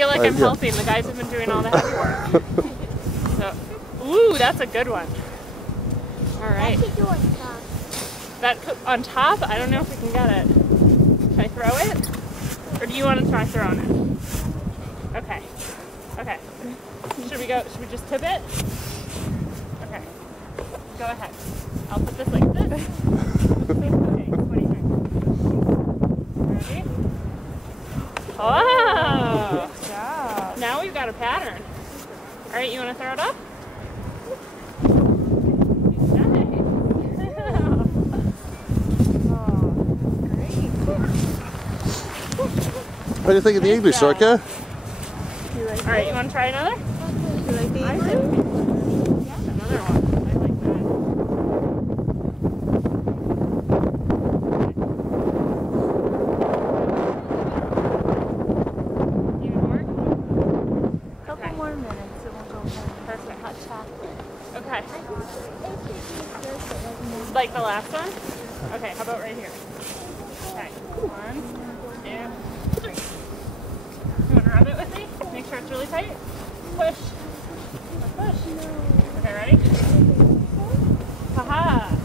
feel like I'm helping. The guys have been doing all the heavy work. So, ooh, that's a good one. All right. That on top, I don't know if we can get it. Should I throw it? Or do you want to try throwing it? Okay. Okay. Should we just tip it? Okay. Go ahead. I'll put this like this. Okay, what do you think? Ready? Oh! Good job. Now we've got a pattern. All right, you want to throw it up? What do you think of the igloo, Sorka? All right, you want to try another? Do you like the igloo? Yeah, another one. I like that. Even more? Couple more minutes, it won't go home. Perfect. Hot chocolate. Okay. Like the last one? Okay, how about right here? Okay, 1, 2, 3. You want to rub it with me? Make sure it's really tight. Push. Push. Okay, ready? Haha.